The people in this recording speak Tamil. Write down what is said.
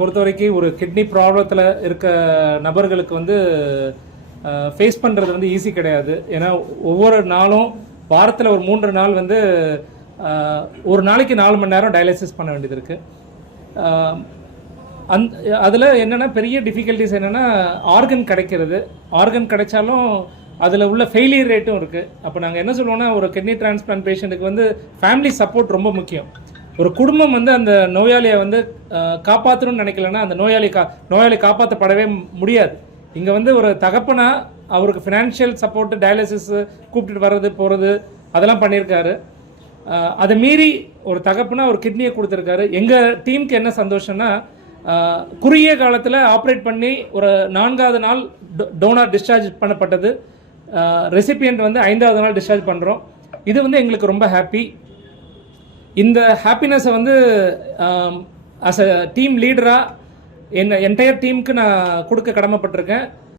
பொறுத்த வரைக்கும் ஒரு கிட்னி ப்ராப்ளத்தில் இருக்க நபர்களுக்கு வந்து ஃபேஸ் பண்ணுறது வந்து ஈஸி கிடையாது. ஏன்னா ஒவ்வொரு நாளும் வாரத்தில் ஒரு 3 நாள் வந்து ஒரு நாளைக்கு 4 மணி நேரம் டயாலிசிஸ் பண்ண வேண்டியது இருக்குது. அதில் என்னென்னா பெரிய டிஃபிகல்ட்டிஸ் என்னென்னா ஆர்கன் கிடைக்கிறது. ஆர்கன் கிடைச்சாலும் அதில் உள்ள ஃபெயிலியர் ரேட்டும் இருக்குது. அப்போ நாங்கள் என்ன சொல்லுவோம்னா, ஒரு கிட்னி டிரான்ஸ்பிளான்ட் பேஷண்ட்டுக்கு வந்து ஃபேமிலி சப்போர்ட் ரொம்ப முக்கியம். ஒரு குடும்பம் வந்து அந்த நோயாளியை வந்து காப்பாற்றணும்னு நினைக்கலன்னா அந்த நோயாளி காப்பாற்றப்படவே முடியாது. இங்கே வந்து ஒரு தகப்பனா அவருக்கு ஃபினான்ஷியல் சப்போர்ட்டு, டயாலிசிஸ் கூப்பிட்டுட்டு வர்றது போகிறது அதெல்லாம் பண்ணியிருக்காரு. அதை மீறி ஒரு தகப்பனா ஒரு கிட்னியை கொடுத்துருக்காரு. எங்கள் டீமுக்கு என்ன சந்தோஷம்னா, குறுகிய காலத்தில் ஆப்ரேட் பண்ணி ஒரு 4வது நாள் டோனார் டிஸ்சார்ஜ் பண்ணப்பட்டது. ரெசிபியன்ட் வந்து 5வது நாள் டிஸ்சார்ஜ் பண்ணுறோம். இது வந்து எங்களுக்கு ரொம்ப ஹாப்பி. இந்த ஹாப்பினஸை வந்து ஆஸ் அ டீம் லீடராக என்டையர் டீமுக்கு நான் கொடுக்க கடமைப்பட்டிருக்கேன்.